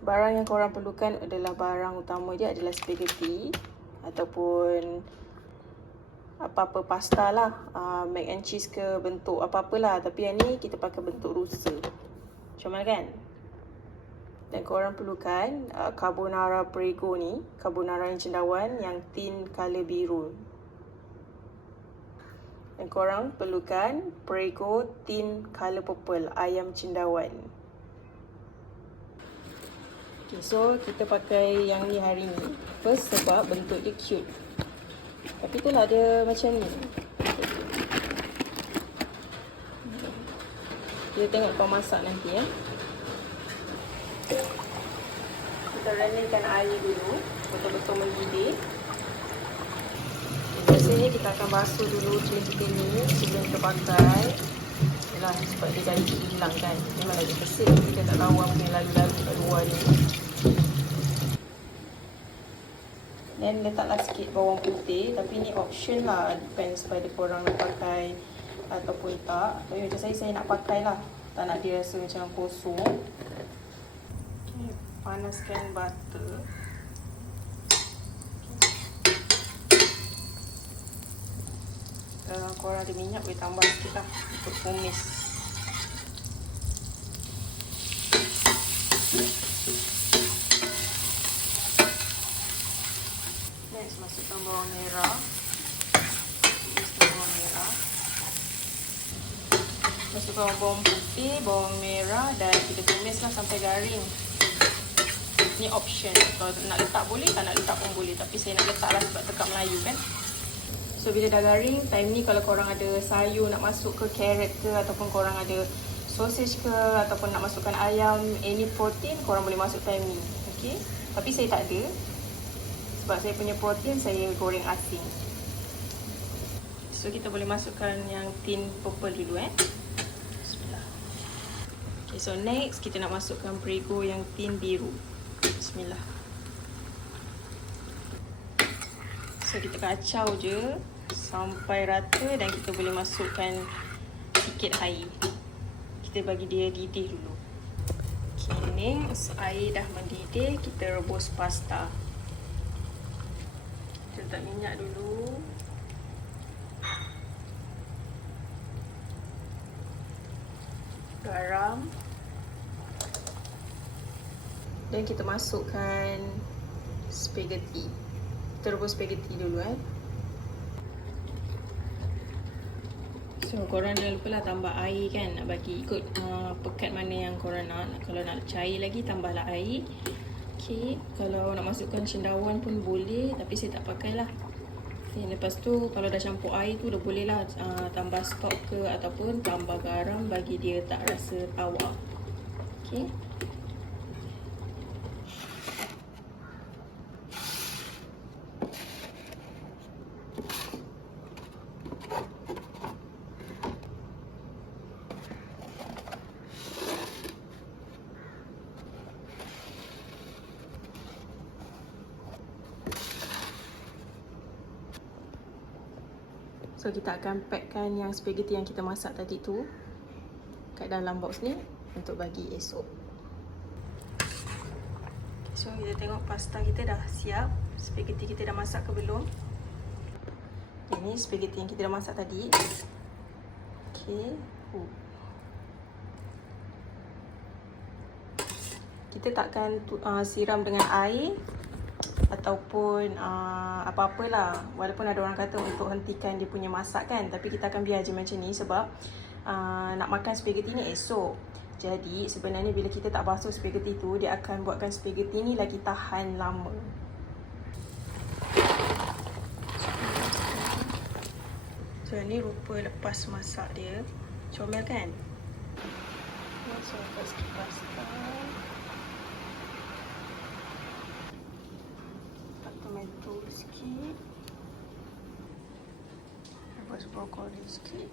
barang yang korang perlukan adalah barang utama dia adalah spaghetti ataupun apa-apa pasta lah, mac and cheese ke bentuk apa-apalah, tapi yang ni kita pakai bentuk rusa. Comel kan? Dan korang perlukan carbonara prego ni, carbonara yang cendawan yang tin colour biru. Dan korang perlukan prego tin colour purple, ayam cendawan. Okay, so kita pakai yang ni hari ni. First sebab bentuk dia cute. Tapi itulah dia macam ni. Kita tengok kau masak nanti ya. Kita rendangkan air dulu, betul-betul mendidih. Biasanya kita akan basuh dulu kulit kita ni sebelum kita pakai. Yalah, sebab dia jadi hilang kan. Memang lagi bersih, kita tak tahu apa yang lalu-lalu kat luar ni. Dan letaklah sikit bawang putih, tapi ni option lah, depends pada korang nak pakai ataupun tak. Tapi macam saya nak pakai lah, tak nak dia rasa macam kosong. Okay, panaskan butter. Kalau korang ada minyak boleh tambah sikit lah untuk tumis. Next, masukkan bawang merah. Masukkan bawang merah. Masukkan bawang putih, bawang merah dan kita tumislah sampai garing. Ni option. Kalau nak letak boleh, tak nak letak pun boleh. Tapi saya nak letaklah sebab tekak Melayu kan. So bila dah garing, time ni kalau korang ada sayur nak masuk ke, carrot ke, ataupun korang ada sausage ke, ataupun nak masukkan ayam, any protein, korang boleh masuk time ni. Okay? Tapi saya tak ada. Sebab saya punya protein, saya goreng asin. So kita boleh masukkan yang tin purple dulu Bismillah. Okay, so next kita nak masukkan prego yang tin biru. Bismillah. So kita kacau je sampai rata dan kita boleh masukkan sikit air. Kita bagi dia didih dulu. Okay, next air dah mendidih, kita rebus pasta. Kita letak minyak dulu. Garam. Dan kita masukkan spaghetti. Kita rebus spaghetti dulu So korang jangan lupa lah tambah air kan. Nak bagi ikut pekat mana yang korang nak. Kalau nak cair lagi tambahlah air. Okay, kalau nak masukkan cendawan pun boleh, tapi saya tak pakai lah. Okay, lepas tu kalau dah campur air tu dah boleh lah tambah stok ke ataupun tambah garam bagi dia tak rasa tawar. Okay. So kita akan packkan yang spaghetti yang kita masak tadi tu kat dalam box ni untuk bagi esok. So kita tengok pasta kita dah siap. Spaghetti kita dah masak ke belum? Ini spaghetti yang kita dah masak tadi. Okay. Kita takkan siram dengan air ataupun apa-apalah, walaupun ada orang kata untuk hentikan dia punya masak kan, tapi kita akan biar je macam ni sebab nak makan spaghetti ni esok. Jadi sebenarnya bila kita tak basuh spaghetti tu, dia akan buatkan spaghetti ni lagi tahan lama. So ni rupa lepas masak dia. Comel kan? So lepas pasta, tomato sikit, lepas brokoli sikit.